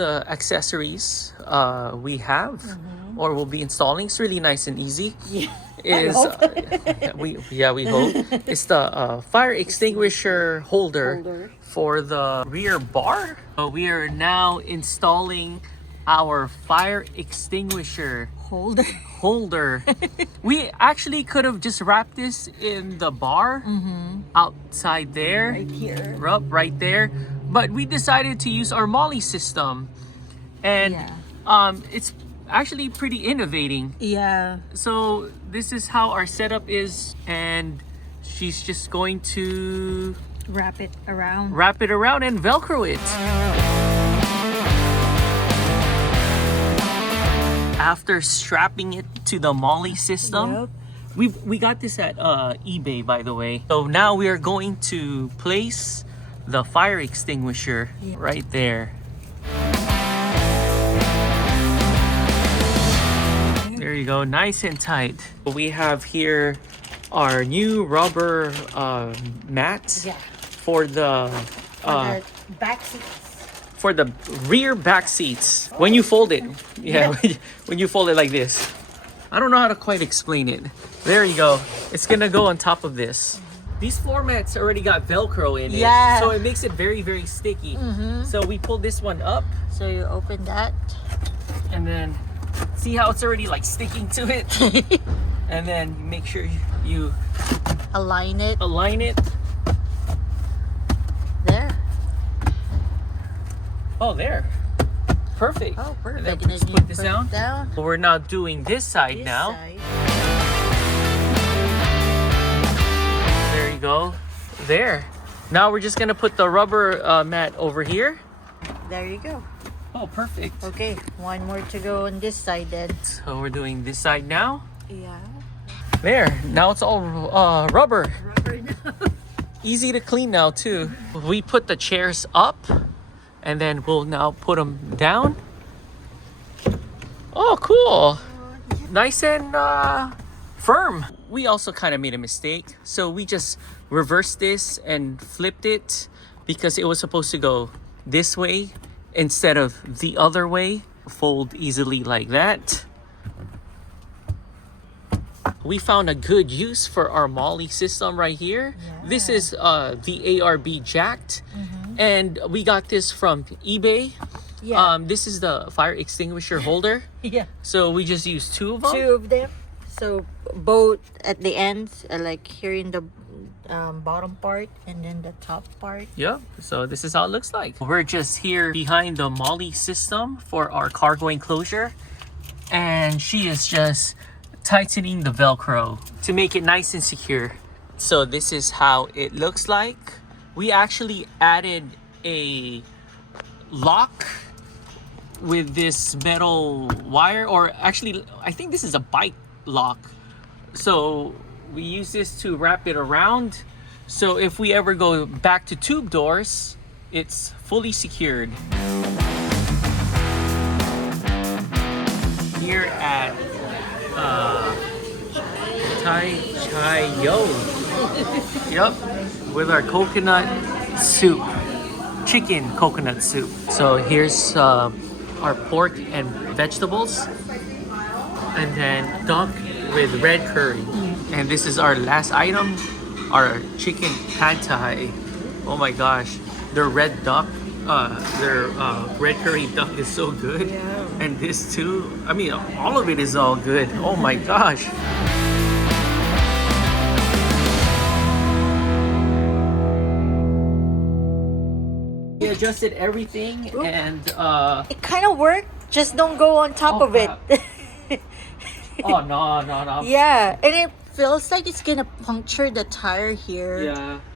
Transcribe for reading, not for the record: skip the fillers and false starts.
the accessories we have or we'll be installing. It's really nice and easy. Yeah. Is we hope it's the fire extinguisher holder for the rear bar. We are now installing our fire extinguisher holder. We actually could have just wrapped this in the bar outside there, Right here. right there, but we decided to use our Molly system, and it's actually pretty innovating. Yeah. So this is how our setup is, and she's just going to Wrap it around and Velcro it. After strapping it to the Molly system, we got this at eBay, by the way. So now we are going to place the fire extinguisher right there. There you go, nice and tight. We have here our new rubber mat for the back seats. For the rear back seats. When you fold it. When you fold it like this. I don't know how to quite explain it. There you go. It's gonna go on top of this. These floor mats already got Velcro in it. So it makes it very, very sticky. So we pulled this one up. So you open that. And then see how it's already like sticking to it. And then make sure you align it. There. Oh, there. Perfect. Oh, perfect. And then just put this down. We're now doing this side now. There you go. There. Now we're just gonna put the rubber mat over here. There you go. Oh, perfect. Okay, one more to go on this side then. So we're doing this side now. Yeah. There. Now it's all rubber. Rubber now. Easy to clean now too. We put the chairs up, and then we'll now put them down. Oh, cool. Nice and firm. We also kind of made a mistake. So we just reversed this and flipped it because it was supposed to go this way instead of the other way. Fold easily like that. We found a good use for our Molly system right here. This is the ARB jacked. And we got this from eBay. This is the fire extinguisher holder. So we just used two of them. Two of them. So both at the ends, like here in the bottom part and then the top part. So this is how it looks like. We're just here behind the Molly system for our cargo enclosure. And she is just tightening the Velcro to make it nice and secure. So this is how it looks like. We actually added a lock with this metal wire, or actually I think this is a bike lock. So we use this to wrap it around, so if we ever go back to tube doors, it's fully secured. Here at Yo. With our coconut soup, chicken coconut soup. So here's our pork and vegetables, and then duck with red curry. And this is our last item, our chicken pad thai. Oh my gosh, their red duck, their red curry duck is so good. And this too, I mean, all of it is all good. Oh my gosh. We adjusted everything and it kind of worked, just don't go on top of it. Oh no. Yeah, and it feels like it's gonna puncture the tire here.